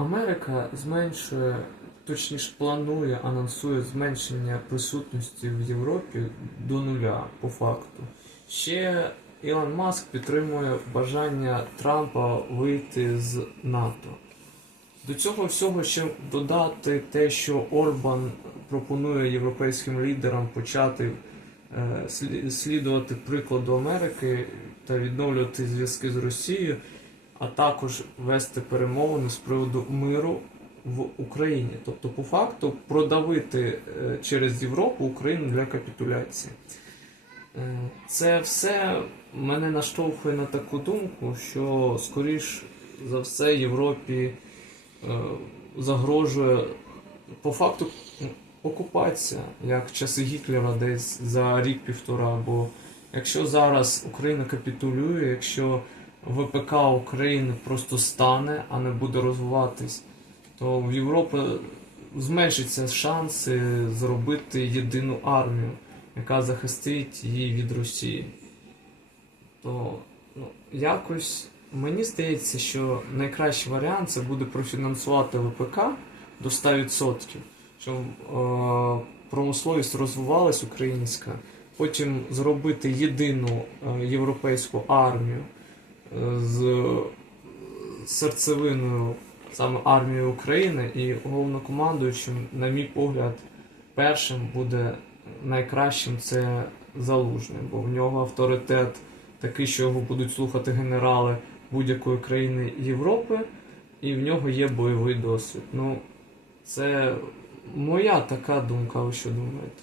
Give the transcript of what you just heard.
Америка зменшує, точніше планує, анонсує зменшення присутності в Європі до нуля по факту. Ще Ілон Маск підтримує бажання Трампа вийти з НАТО. До цього всього ще додати те, що Орбан пропонує європейським лідерам почати е, слідувати прикладу Америки та відновлювати зв'язки з Росією, а також вести перемовини з приводу миру в Україні. Тобто, по факту, продавити е, через Європу Україну для капітуляції. Е, Це все мене наштовхує на таку думку, що скоріш за все Європі е, загрожує по факту окупація, як часи Гітлера десь за рік-півтора. Бо якщо зараз Україна капітулює, якщо ВПК України просто стане, а не буде розвиватись, то в Європі зменшаться шанси зробити єдину армію, яка захистить її від Росії. То ну, якось мені здається, що найкращий варіант це буде профінансувати ВПК до 100%, щоб е, промисловість розвивалась українська, потім зробити єдину е, європейську армію з серцевиною саме армії України і головнокомандуючим, на мій погляд, першим буде найкращим це залужний, бо в нього авторитет такий, що його будуть слухати генерали будь-якої країни Європи, і в нього є бойовий досвід. Ну, це моя така думка, ви що думаєте?